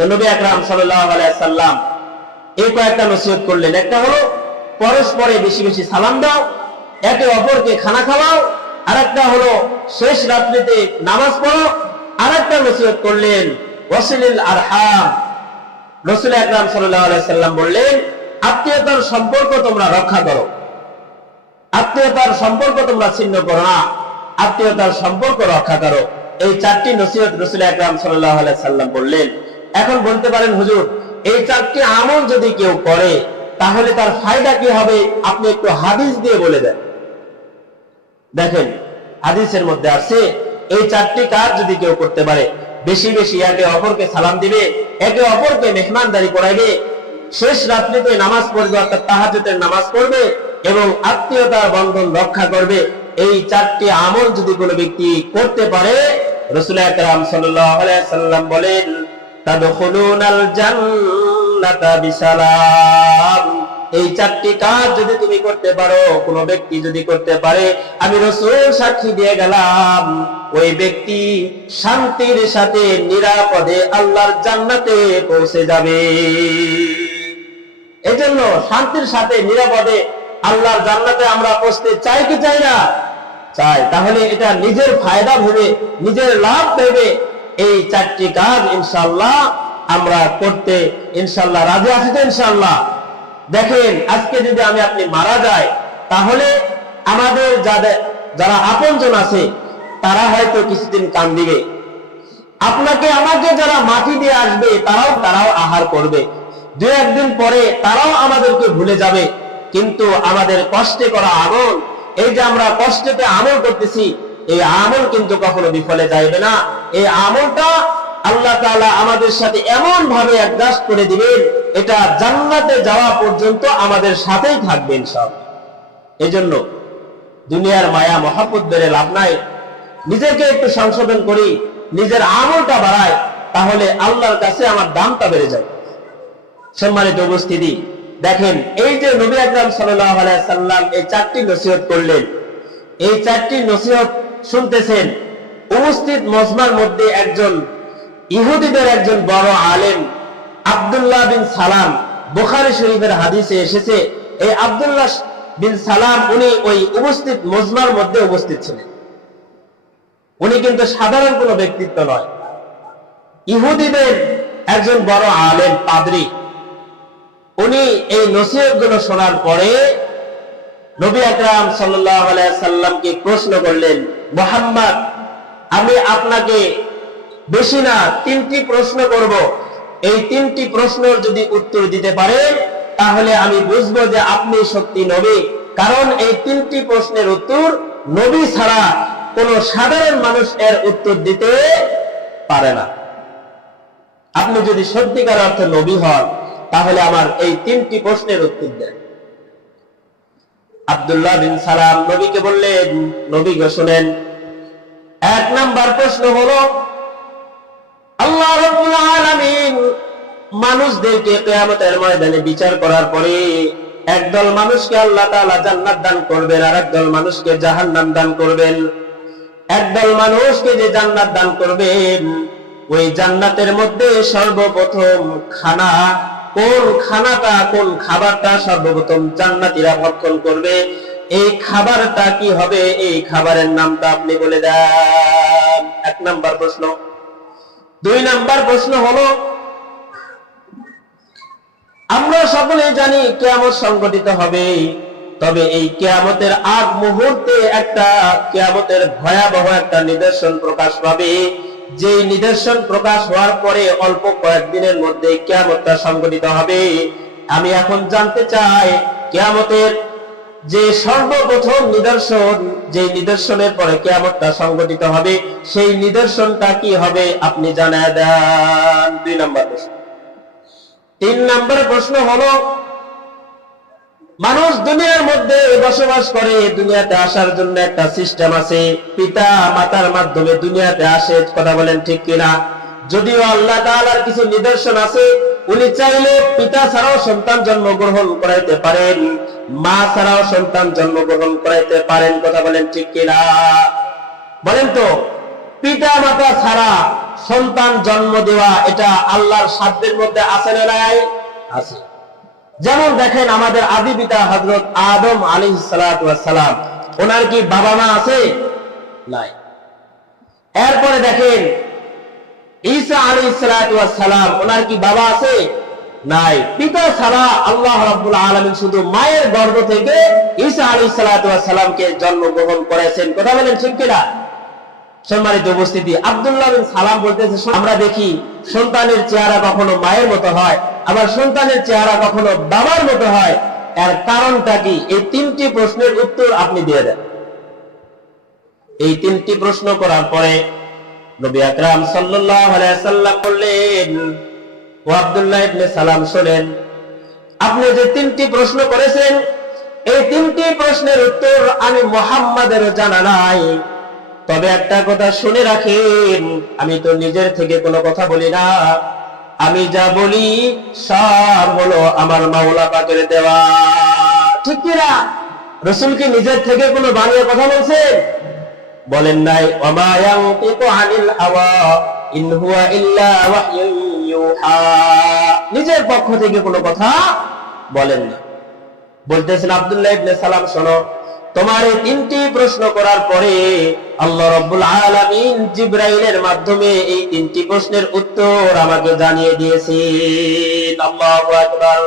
তো নবী আকরাম সাল্লাল্লাহু আলাইহি সাল্লাম এই কয়েকটা নসিহত করলেন। একটা হলো পরস্পরে বেশি বেশি সালাম দাও, একে অপরকে খানা খাওয়াও। আর একটা হলো শেষ রাত্রিতে নামাজ পড়ো। আর একটা নসিহত করলেন ওয়াসিলিল আরহাম। রাসূল আকরাম সাল্লাল্লাহু আলাইহি সাল্লাম বললেন, আত্মীয়তার সম্পর্ক তোমরা রক্ষা করো, আত্মীয়তার সম্পর্ক তোমরা ছিন্ন করো না, আত্মীয়তার সম্পর্ক রক্ষা করো। এই চারটি নসিহত রাসূল আকরাম সাল্লাল্লাহু আলাইহি সাল্লাম বললেন। এখন বলতে পারেন, হুজুর এই চারটি আমল যদি কেউ করে তাহলে তার ফায়দা কি হবে? আপনি একটু হাদিস দিয়ে বলে দেন। দেখেন, হাদিসের মধ্যে আছে এই চারটি কাজ যদি কেউ করতে পারে, বেশি বেশি একে অপরকে সালাম দিবে, একে অপরকে মেহমানদারি করাইবে, শেষ রাত্রিতে নামাজ পড়বে অর্থাৎ তাহাজ্জুদের নামাজ পড়বে এবং আত্মীয়তার বন্ধন রক্ষা করবে, এই চারটি আমল যদি কোনো ব্যক্তি করতে পারে, রাসূল আকরাম সাল্লাল্লাহু আলাইহি সাল্লাম বলেন, তাদখুলুনাল জান্নাতা বিসালাম। এই চারটি কাজ যদি তুমি করতে পারো, কোন ব্যক্তি যদি করতে পারে, আমি রাসূল সাক্ষী দিয়ে গেলাম, ওই ব্যক্তি শান্তির সাথে নিরাপদে আল্লাহর জান্নাতে পৌঁছে যাবে। এজন্য শান্তির সাথে নিরাপদে আল্লাহর জান্নাতে আমরা পৌঁছতে চাই কি চাই না? চাই। তাহলে এটা নিজের ফায়দা ভেবে, নিজের লাভ ভেবে এই চারটি কাজ ইনশাআল্লাহ আমরা করতে ইনশাআল্লাহ রাজি আছি তো ইনশাআল্লাহ। দেখেন, আজকে যদি আমি আপনি মারা যাই, তাহলে আমাদের যারা আপনজন আছে তারা হয়তো কিছুদিন কান্দিবে, আপনাকে আমাকে যারা মাটি দিয়ে আসবে তারাও আহার করবে, দু একদিন পরে তারাও আমাদেরকে ভুলে যাবে। কিন্তু আমাদের কষ্টে করা আমল, এই যে আমরা কষ্টেতে আমল করতেছি, এই আমল কিন্তু কখনো বিফলে যাইবে না। এই আমলটা আল্লাহ তাআলা আমাদের সাথে এমন ভাবে অ্যাডজাস্ট করে দিবেন, এটা জান্নাতে যাওয়া পর্যন্ত আমাদের সাথেই থাকবে ইনশাআল্লাহ। এজন্য দুনিয়ার মায়া মহব্বত বেড়ে লাভ নাই, নিজেকে একটু সংশোধন করি, নিজের আমলটা বাড়াই, তাহলে আল্লাহর কাছে আমার দামটা বেড়ে যায়। সম্মানিত উপস্থিতি, দেখেন, এই যে নবী আকরাম সাল্লাল্লাহু আলাইহি সাল্লাম এই চারটি নসিহত করলেন, এই চারটি নসিহত শুনতেছেন। উপস্থিত মজমার মধ্যে একজন ইহুদিদের একজন বড় আলেম আব্দুল্লাহ বিন সালাম, বুখারী শরীফের হাদিসে এসেছে, এই আব্দুল্লাহ বিন সালাম উনি ওই উপস্থিত মজমার মধ্যে উপস্থিত ছিলেন। উনি কিন্তু সাধারণ কোনো ব্যক্তিত্ব নয়, ইহুদিদের একজন বড় আলেম, পাদ্রী। উনি এই নসিহতগুলো শোনার পরে নবী আকরাম সাল্লাল্লাহু আলাইহি সাল্লামকে প্রশ্ন করলেন, মুহাম্মদ, আমি আপনাকে বেশি না 3টি প্রশ্ন করব, এই 3টি প্রশ্নের যদি উত্তর দিতে পারেন তাহলে আমি বুঝবো যে আপনি সত্যি নবী। কারণ এই 3টি প্রশ্নের উত্তর নবী ছাড়া কোন সাধারণ মানুষ এর উত্তর দিতে পারে না। আপনি যদি সত্যিকার অর্থে নবী হন তাহলে আমার এই 3টি প্রশ্নের উত্তর দেন। আব্দুল্লাহ বিন সালাম নবীকে বললেন, নবী গো শুনেন, 1 নাম্বার প্রশ্ন হলো, আল্লাহ রাব্বুল আলামিন মানুষদেরকে কিয়ামতের ময়দানে বিচার করার পরে একদল মানুষকে আল্লাহ তাআলা জান্নাত দান করবেন, আর একদল মানুষকে জাহান্নাম দান করবেন। একদল মানুষকে যে জান্নাত দান করবেন, ওই জান্নাতের মধ্যে সর্বপ্রথম খানা, কোন খানাটা, কোন খাবারটা সর্বপ্রথম জান্নাতীরা ভক্ষণ করবে, এই খাবারটা কি হবে? এই খাবারের নামটা আপনি বলে দেন। 1 নাম্বার প্রশ্ন। 2 নাম্বার প্রশ্ন হলো, আমরা সকলেই জানি কিয়ামত সংঘটিত হবে, তবে এই কিয়ামতের আগ মুহূর্তে একটা কিয়ামতের ভয়াবহ একটা নিদর্শন প্রকাশ পাবে, যে নিদর্শন প্রকাশ হওয়ার পরে অল্প কয়েকদিনের মধ্যে কিয়ামতটা সংঘটিত হবে। আমি এখন জানতে চাই, কিয়ামতের যে সর্বপ্রথম নিদর্শন, যে নিদর্শনের পরে কিয়ামতটা সংঘটিত হবে, সেই নিদর্শনটা কি হবে আপনি জানায় দেন। 2 নাম্বার প্রশ্ন। 3 নাম্বার প্রশ্ন হলো, মানুষ দুনিয়ার মধ্যে বসবাস করে, দুনিয়াতে আসার জন্য একটা সিস্টেম আছে, পিতা মাতার মাধ্যমে দুনিয়াতে আসে, কথা বলেন ঠিক কিনা? যদিও আল্লাহ তাআলার কিছু নিদর্শন আছে, উনি চাইলে পিতা ছাড়াও সন্তান জন্মগ্রহণ করাইতে পারেন, মা ছাড়াও সন্তান জন্মগ্রহণ করাইতে পারেন, কথা বলেন ঠিক কিনা? বলেন তো, পিতা মাতা ছাড়া সন্তান জন্ম দেওয়া এটা আল্লাহর সাধ্যের মধ্যে আছে না নাই? আছে। যেমন দেখেন আমাদের আদি পিতা হযরত আদম আলাইহিস সালাতু ওয়াস সালাম, ওনার কি বাবা মা আছে? নাই। এরপরে দেখেন ঈসা আলাইহিস সালাতু ওয়াস সালাম, ওনার কি বাবা আছে? নাই। পিতা ছাড়া আল্লাহ রাব্বুল আলামিন শুধু মায়ের গর্ভ থেকে ঈসা আলাইহিস সালাতু ওয়াস সালামকে জন্মগ্রহণ করেছেন। কথা বলেন ঠিক কিনা? সম্মানিত উপস্থিতি, আব্দুল্লাহ বিন সালাম বলতেছে, আমরা দেখি সন্তানের চেহারা কখনো মায়ের মতো হয়, আবার সন্তানের চেহারা কখনো বাবার মতো হয়। এর কারণটা কি? এই তিনটি প্রশ্নের উত্তর আপনি দিয়ে দেন। এই তিনটি প্রশ্ন করার পরে নবী আকরাম সাল্লাল্লাহু আলাইহি ওয়াসাল্লাম বললেন, ও আব্দুল্লাহ ইবনে সালাম শোনেন, আপনি যে তিনটি প্রশ্ন করেছেন এই তিনটি প্রশ্নের উত্তর আমি মুহাম্মাদেরও জানা নাই। তবে একটা কথা শুনে রাখেন, আমি তো নিজের থেকে কোনো কথা বলি না, আমি যা বলি সব হলো আমার মাওলা পাকের দেওয়া। ঠিক কিনা? রাসূল কি নিজের থেকে কোনো বানিয়ে কথা বলছেন? বলেন নাই। ওমা ইয়ানতিকু আনিল হাওয়া ইন হুয়া ইল্লা ওয়াহয়ুন ইউহা, নিজের পক্ষ থেকে কোনো কথা বলেন না। বলতেছেন আব্দুল্লাহ ইবনে সালাম, শোনো, তোমার এই তিনটি প্রশ্ন করার পরে আল্লাহ রাব্বুল আলামিন জিবরাইলের মাধ্যমে এই তিনটি প্রশ্নের উত্তর আমাকে জানিয়ে দিয়েছেন। আল্লাহু আকবার।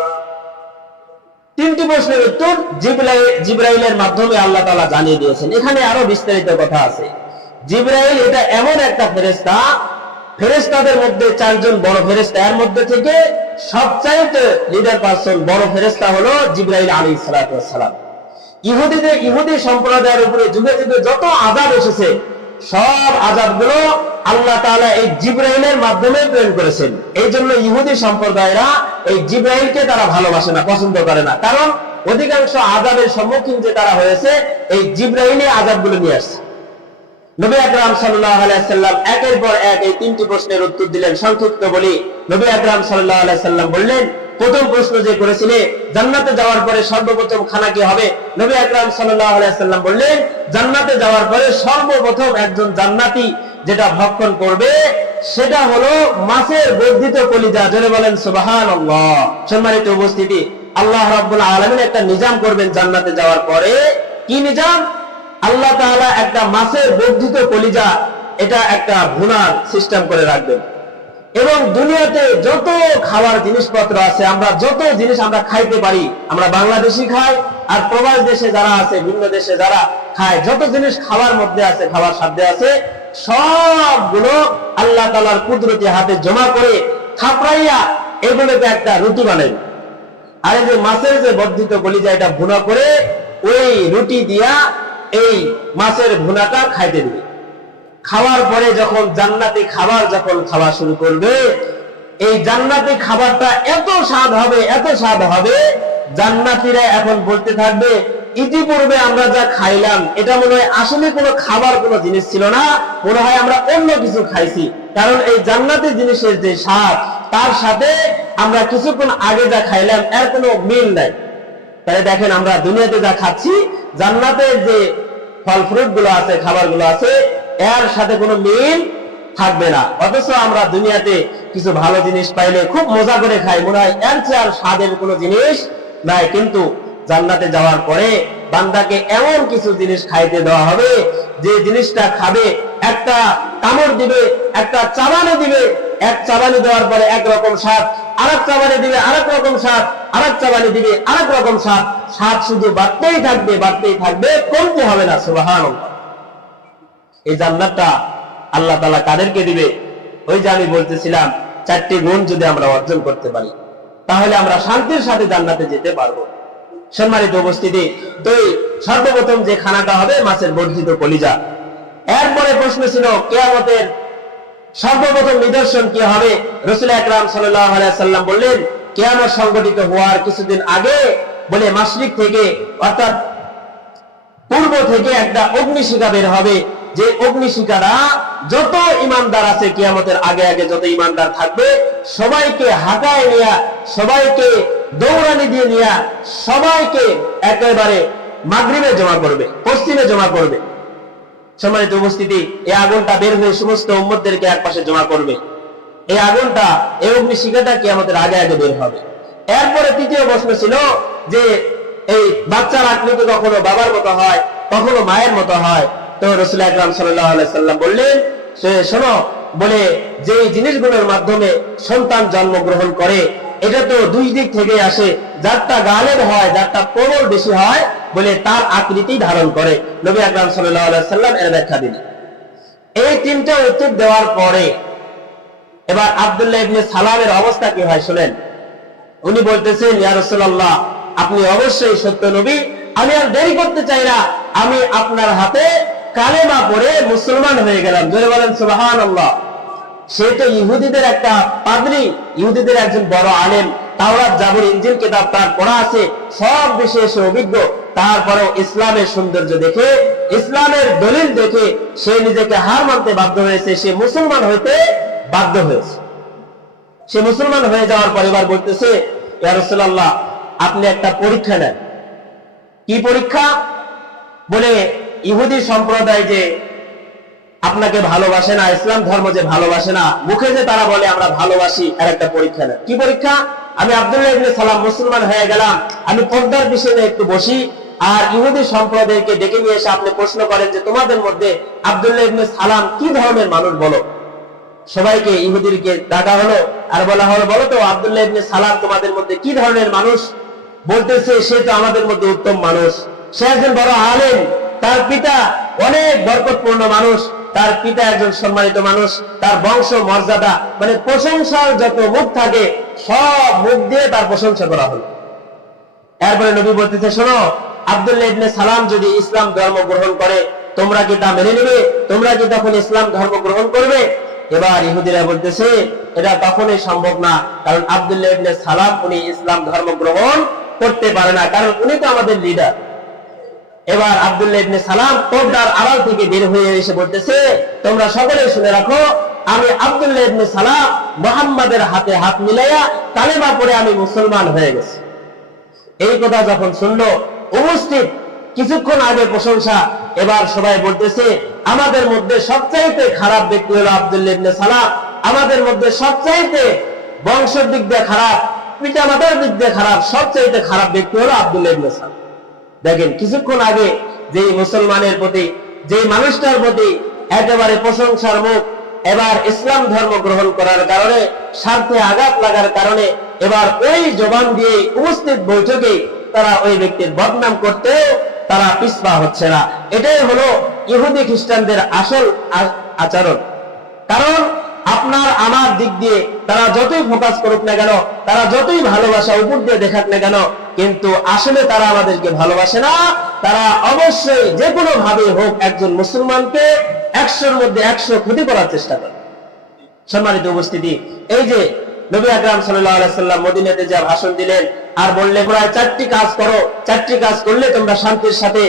তিনটি প্রশ্নের উত্তর জিবরাইলের মাধ্যমে আল্লাহ তাআলা জানিয়ে দিয়েছেন। এখানে আরো বিস্তারিত কথা আছে। জিবরাইল এটা এমন একটা ফেরেশতা, ফেরেশতাদের মধ্যে চারজন বড় ফেরেশতা, এর মধ্যে থেকে সবচাইতে লিডার পারসন, বড় ফেরেশতা হলো জিবরাইল আলাইহিস সালাতু ওয়াস সালাম। ইহুদি সম্প্রদায়ের উপরে যুগে যুগে যত আযাব এসেছে সব আযাবগুলো আল্লাহ তাআলা এই জিবরাইলের মাধ্যমে প্রেরণ করেছেন। এই জন্য ইহুদি সম্প্রদায়রা এই জিবরাইলকে তারা ভালোবাসে না, পছন্দ করে না, কারণ অধিকাংশ আযাবের সম্মুখীন যে তারা হয়েছে এই জিবরাইলই আযাবগুলো নিয়ে আসছে। নবী আকরাম সাল্লাল্লাহু আলাইহি ওয়াসাল্লাম একের পর এক এই তিনটি প্রশ্নের উত্তর দিলেন। সংক্ষিপ্ত বলি, নবী আকরাম সাল্লাল্লাহু আলাইহি ওয়াসাল্লাম বললেন, প্রথম প্রশ্ন যে করেছিলে জান্নাতে যাওয়ার পরে সর্বপ্রথম খানা কি হবে? নবী আকরাম সাল্লাল্লাহু আলাইহি ওয়াসাল্লাম বললেন, জান্নাতে যাওয়ার পরে সর্বপ্রথম একজন জান্নাতি যেটা ভক্ষণ করবে সেটা হলো মাছের বর্ধিত কলিজা। জোরে বলেন সুবহানাল্লাহ। সম্মানিত উপস্থিতি, আল্লাহ রাব্বুল আলামিন একটা নিজাম করবেন জান্নাতে যাওয়ার পরে। কি নিজাম? আল্লাহ তাআলা একটা মাছের বর্ধিত কলিজা, এটা একটা ভুনার সিস্টেম করে রাখবেন। এবং দুনিয়াতে যত খাবার জিনিসপত্র আছে, আমরা যত জিনিস আমরা খাইতে পারি, আমরা বাংলাদেশি খাই আর প্রবাস দেশে যারা আছে, ভিন্ন দেশে যারা খায়, যত জিনিস খাওয়ার মধ্যে আছে, খাবার সাধ্যে আছে, সবগুলো আল্লাহ তাআলার কুদরতি হাতে জমা করে থাপড়াইয়া এগুলোকে একটা রুটি বানাই। আর এই যে মাছের যে বর্ধিত কলিজা, এটা ভুনা করে ওই রুটি দিয়া এই মাছের ভুনাটা খাইতে দিবে। খাওয়ার পরে যখন জান্নাতি খাবার যখন খাওয়া শুরু করবে, এই জান্নাতি খাবারটা এত স্বাদ হবে, এত স্বাদ হবে, জান্নাতীরা এখন বলতে থাকবে, ইতিপূর্বে আমরা যা খাইলাম এটা মনে হয় আসলে কোনো খাবার, কোনো জিনিস ছিল না, মনে হয় আমরা অন্য কিছু খাইছি। কারণ এই জান্নাতি জিনিসের যে স্বাদ, তার সাথে আমরা কিছুক্ষণ আগে যা খাইলাম এর কোনো মিল নাই। তাই দেখেন আমরা দুনিয়াতে যা খাচ্ছি, জান্নাতের যে ফল ফ্রুট গুলো আছে, খাবার গুলো আছে, এর সাথে কোনো মিল থাকবে না। অথচ আমরা দুনিয়াতে কিছু ভালো জিনিস পাইলে খুব মজা করে খাই, মনে হয় এর চেয়ে আর স্বাদের কোনো জিনিস নাই। কিন্তু জান্নাতে যাওয়ার পরে বান্দাকে এমন কিছু জিনিস খাইতে দেওয়া হবে, যে জিনিসটা খাবে একটা কামড় দিবে, একটা চাবানি দিবে, এক চাবানি দেওয়ার পরে একরকম স্বাদ, আরেক চাবানি দিবে আরেক রকম স্বাদ, আরেক চাবানি দিবে আরেক রকম স্বাদ, স্বাদ শুধু বাড়তেই থাকবে, বাড়তেই থাকবে, কমতে হবে না। সুবহানাল্লাহ। এই জান্নাতটা আল্লাহ তাআলা কাদেরকে দিবে? ওই যে আমি বলতেছিলাম, চারটি গুণ যদি আমরা অর্জন করতে পারি তাহলে আমরা শান্তির সাথে জান্নাতে যেতে পারবো। সম্মানিত উপস্থিতি, তো সর্বপ্রথম যে খানাটা হবে মাছের বর্ধিত কলিজা। এরপরে প্রশ্ন ছিল কিয়ামতের সর্বপ্রথম নিদর্শন কি হবে? রাসূল আকরাম সাল্লাল্লাহু আলাইহি ওয়াসাল্লাম বললেন, কিয়ামত সংঘটিত হওয়ার কিছুদিন আগে বলে মাশরিক থেকে, অর্থাৎ পূর্ব থেকে একটা অগ্নিশিখা বের হবে, যে অগ্নিশিখাটা যত ইমানদার আছে, কিয়ামতের আগে আগে যত ইমানদার থাকবে সবাইকে হাঁটায় নিয়া, সবাইকে দৌড়ানি দিয়ে নিয়া, সবাইকে একেবারে মাগরিবে জমা করবে, পশ্চিমে জমা করবে। সম্মানিত উপস্থিতি, এই আগুনটা বের হয়ে সমস্ত উম্মতদেরকে একপাশে জমা করবে। এই আগুনটা, এই অগ্নিশিখাটা কিয়ামতের আগে আগে বের হবে। এরপরে তৃতীয় প্রশ্ন ছিল যে এই বাচ্চার আকৃতি কখনো বাবার মতো হয়, কখনো মায়ের মতো হয়। তো রাসূল আকরাম সাল্লাল্লাহু আলাইহি সাল্লাম বললেন, শোনো, বলে যে জিনিসগুলোর মাধ্যমে সন্তান জন্মগ্রহণ করে এটা তো দুই দিক থেকে আসে, যারটা গালেব হয়, যারটা প্রবল বেশি হয়, বলে তার আকৃতি ধারণ করে। নবী আকরাম সাল্লাল্লাহু আলাইহি সাল্লাম এর ব্যাখ্যা দিলেন। এই তিনটা উত্তর দেওয়ার পরে এবার আব্দুল্লাহ ইবনে সালামের অবস্থা কি হয় শুনেন। উনি বলতেছেন, ইয়া রাসূলুল্লাহ, আপনি অবশ্যই সত্য নবী, আমি আর দেরি করতে চাই না, আমি আপনার হাতে কালেমা পড়ে মুসলমান হয়ে গেলাম। জোরে বলেন সুবহানাল্লাহ। সে তো ইহুদিদের একটা পাদ্রী, ইহুদিদের একজন বড় আলেম, তাওরাত জাবুর ইনজিল কিতাব তার পড়া আছে, সব বিষয়ে সে অভিজ্ঞ। তারপরেও ইসলামের সৌন্দর্য দেখে, ইসলামের দলিল দেখে সে নিজেকে হার মানতে বাধ্য হয়েছে, সে মুসলমান হইতে বাধ্য হয়েছে। সে মুসলমান হয়ে যাওয়ার পর এবার বলতেছে, ইয়া রাসূলুল্লাহ, আপনি একটা পরীক্ষা নেন। কি পরীক্ষা? বলে ইহুদি সম্প্রদায় যে আপনাকে ভালোবাসে না, ইসলাম ধর্ম যে ভালোবাসে না, মুখে যে তারা বলে আমরা ভালোবাসি, এর একটা পরীক্ষা নেন। কি পরীক্ষা? আমি আব্দুল্লাহ ইবনে সালাম মুসলমান হয়ে গেলাম, আমি পর্দার বিষয়ে একটু বসি, আর ইহুদি সম্প্রদায়কে ডেকে নিয়ে এসে আপনি প্রশ্ন করেন যে তোমাদের মধ্যে আব্দুল্লাহ ইবনে সালাম কি ধর্মের মানুষ বলো। সবাইকে ইহুদিকে ডাকা হলো আর বলা হলো, বলো তো আব্দুল্লাহ ইবনে সালাম তোমাদের মধ্যে কি ধরনের মানুষ? বলতেছে, সে তো আমাদের মধ্যে উত্তম মানুষ, সে একজন বড় আলেম, তার পিতা অনেক বরকতপূর্ণ মানুষ, তার পিতা একজন সম্মানিত মানুষ, তার বংশ মর্যাদা, মানে প্রশংসার যত মুখ থাকে সব মুখ দিয়ে তার প্রশংসা করা হলো। এরপরে নবী বলতেছে, শোনো, আব্দুল্লাহ ইবনে সালাম যদি ইসলাম ধর্ম গ্রহণ করে তোমরা কি তা মেনে নেবে? তোমরা কি তখন ইসলাম ধর্ম গ্রহণ করবে? এবার ইহুদিরা বলতেছে, এটা কখনোই সম্ভব না, কারণ আব্দুল্লাহ ইবনে সালাম উনি ইসলাম ধর্ম গ্রহণ করতে পারে না, কারণ উনি তো আমাদের লিডার। এবার আব্দুল্লাহ ইবনে সালাম পর্দার আড়াল থেকে বের হয়ে এসে বলতেছে, তোমরা সকলে শুনে রাখো, আমি আব্দুল্লাহ ইবনে সালাম মুহাম্মাদের হাতে হাত মিলাইয়া কালেমা পড়ে আমি মুসলমান হয়ে গেছি। এই কথা যখন শুনলো উপস্থিত কিছুক্ষণ আগে প্রশংসা, এবার সবাই বলতেছে, আমাদের মধ্যে সবচাইতে খারাপ ব্যক্তি হলো আব্দুল্লাহ ইবনে সালাম, আমাদের মধ্যে সবচাইতে বংশের দিক দিয়ে খারাপ, পিতামাতার দিক দিয়ে খারাপ, সবচাইতে খারাপ ব্যক্তি হলো আব্দুল্লাহ ইবনে সালাম। দেখেন, কিছুক্ষণ আগে যেই মুসলমানের প্রতি, যেই মানুষটার প্রতি একেবারে প্রশংসার মুখ, এবার ইসলাম ধর্ম গ্রহণ করার কারণে, স্বার্থে আঘাত লাগার কারণে এবার ওই জবান দিয়ে উপস্থিত বৈঠকে তারা ওই ব্যক্তির বদনাম করতে তারা পিছপা হচ্ছে না। এটাই হলো ইহুদি খ্রিস্টানদের আসল আচরণ। কারণ আপনার আমার দিক দিয়ে তারা যতই ফোকাস করুক না কেন, তারা যতই ভালোবাসা উপর দিয়ে দেখাক না কেন, কিন্তু আসলে তারা আমাদেরকে ভালোবাসে না। তারা অবশ্যই যে কোনো ভাবে হোক একজন মুসলমানকে 100-র মধ্যে 100 ক্ষতি করার চেষ্টা করে। সম্মানিত উপস্থিতি, এই যে নবী আকরাম সাল্লাল্লাহু আলাইহি সাল্লাম মদিনাতে যা ভাষণ দিলেন আর বললেন, প্রায় 4টি কাজ করো, 4টি কাজ করলে তোমরা শান্তির সাথে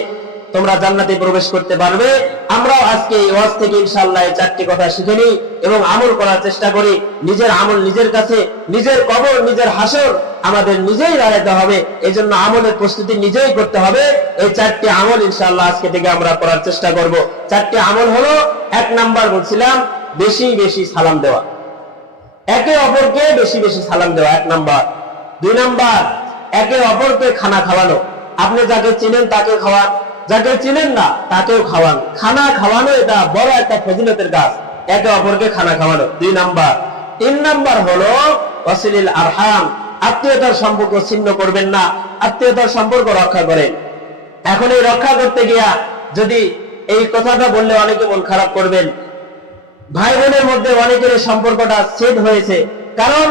তোমরা জান্নাতে প্রবেশ করতে পারবে। আমরাও আজকে এই ওয়াজ থেকে ইনশাআল্লাহ এই 4টি কথা শিখে নিই এবং আমল করার চেষ্টা করি। নিজের আমল নিজের কাছে, নিজের কবর, নিজের হাসর আমাদের নিজেই দাঁড়াতে হবে। এই জন্য আমলের প্রস্তুতি নিজেই করতে হবে। এই 4টি আমল ইনশাআল্লাহ আজকে থেকে আমরা করার চেষ্টা করব। 4টি আমল হলো, 1 নাম্বার বলছিলাম বেশি বেশি সালাম দেওয়া, একে অপরকে বেশি বেশি সালাম দেওয়া 1 নাম্বার। 2 নাম্বার, একে অপরকে খানা খাওয়ানো। আপনি যাকে চিনেন তাকে খাওয়ান, যাকে চিনেন না তাকেও খাওয়ান। খানা খাওয়ানো এটা বড় একটা ফজিলতের কাজ, একে অপরকে খানা খাওয়ানো। 2 নাম্বার। 3 নাম্বার হলো ওয়াসিলিল আরহাম, আত্মীয়তার সম্পর্ক ছিন্ন করবেন না, আত্মীয়তার সম্পর্ক রক্ষা করেন। এখন এই রক্ষা করতে গিয়া যদি এই কথাটা বললে অনেকে মন খারাপ করবেন, ভাই বোনের মধ্যে অনেকের সম্পর্কটা ছেদ হয়েছে, কারণ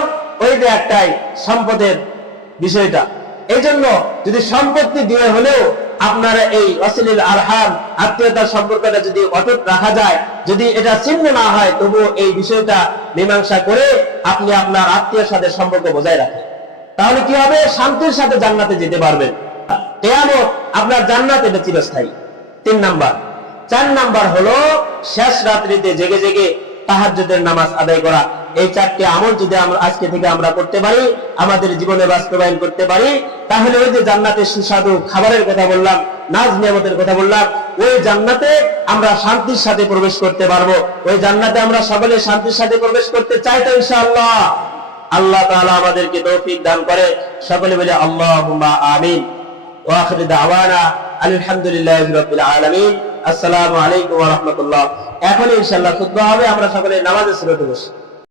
ওই যে একটাই সম্পদের বিষয়টা। এই জন্য যদি সম্পত্তি দিয়ে হলেও আপনারা এই ওয়াসিলিল আরহাম, আত্মীয়তার সম্পর্কটা যদি অটুট রাখা যায়, যদি এটা ছিন্ন না হয়, তবুও এই বিষয়টা মীমাংসা করে আপনি আপনার আত্মীয়ের সাথে সম্পর্ক বজায় রাখেন, তাহলে কি হবে? শান্তির সাথে জান্নাতে যেতে পারবেন। কিয়ামত আপনার জান্নাত, এটা চিরস্থায়ী। 3 নাম্বার। 4 নাম্বার হলো শেষ রাত্রিতে জেগে জেগে তাহাজ্জুদের নামাজ আদায় করা। এই 4টি আমল যদি আমরা আজকে থেকে আমরা করতে পারি, আমাদের জীবনে বাস্তবায়ন করতে পারি, তাহলে ওই যে জান্নাতের সুস্বাদু খাবারের কথা বললাম, নাজ নিয়ামতের কথা বললাম, ওই জান্নাতে আমরা শান্তির সাথে প্রবেশ করতে পারবো। ওই জান্নাতে আমরা সকলে শান্তির সাথে প্রবেশ করতে চাই তো ইনশাআল্লাহ? আল্লাহ তাআলা আমাদেরকে তৌফিক দান করে। সকলে বলে আল্লাহুম্মা আমিন। ওয়া আখিরু দাওয়ানা আলহামদুলিল্লাহি রাব্বিল আলামিন। আসসালামু আলাইকুম ওয়া রাহমাতুল্লাহ। এখন ইনশাআল্লাহ খুতবা হবে, আমরা সকলে নামাজে সুরতে বসি।